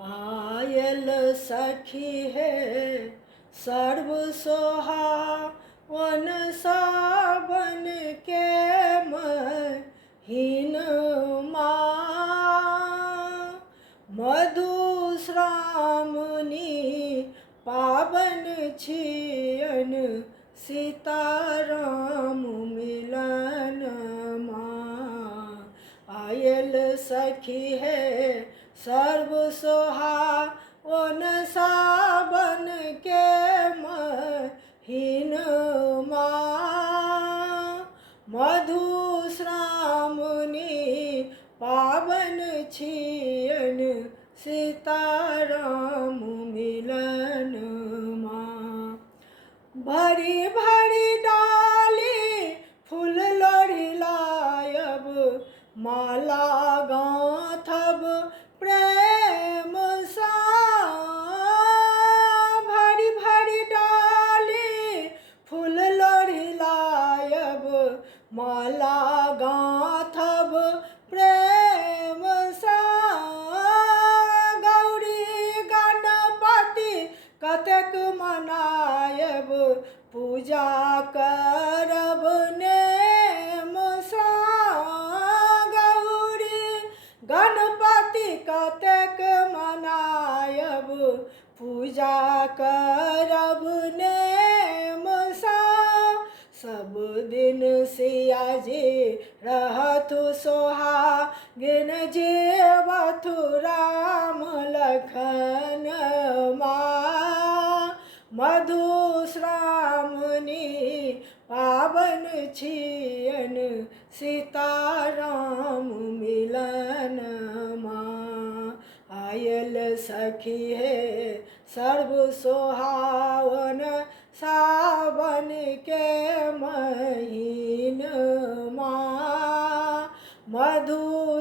oil सखी है सर्व सोहावन सावन के महीन मधुश्रावणी पावन छियन सीताराम मिलन आयल सखी है सर्व सोहावन सावन के महीन मधुश्रावणी पावन छियन सीताराम मिलन भरी भरी डाली फूल लोढ़ी लायब माला गाँथब प्रेम सा भरी भरी डाली फूल लोढ़ी लायब माला गाँथब प्रेम सा गौरी गणपति कतेक मनायब पूजा करब नेम सा गौरी गणपति कतेक मनायब पूजा करब नेम सा सब दिन सिया जी रहतु सोहागिन जीवथु राम लखन मधुश्रावणी पावन छियन सीताराम मिलन आयल सखी है सर्व सोहावन सावन के महीन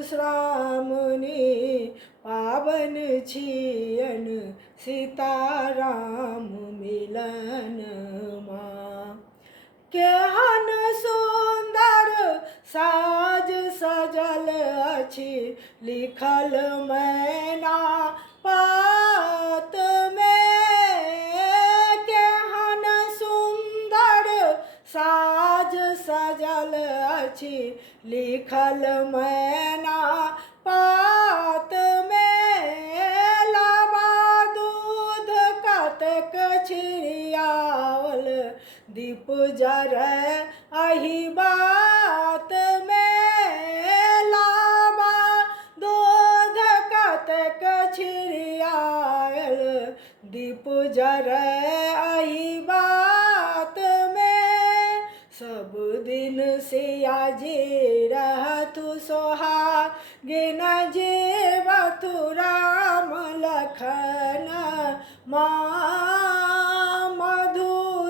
मधुश्रावणी पावन छियन सीताराम मिलन केहन सुंदर साज सजल अछि लिखल मैना पात में केहन सुंदर साज सजल अछि लिखल मैना पात में लाबा दूध कतेक छिड़ियावल दीप जरै अहि बात में लाबा दूध कतेक छिड़ियावल दीप जरै अहि बात में सब दिन सिया जी रहतु सोहागिन जीवथु राम लखन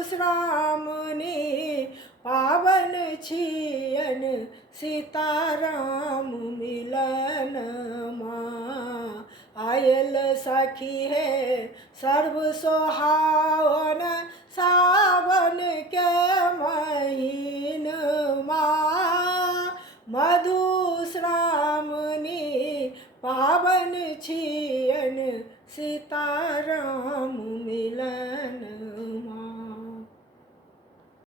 मधुश्रावणी पावन छियन सीताराम मिलन आयल सखी है सर्व सोहावन सावन के महीन मधुश्रावणी पावन छियन सीताराम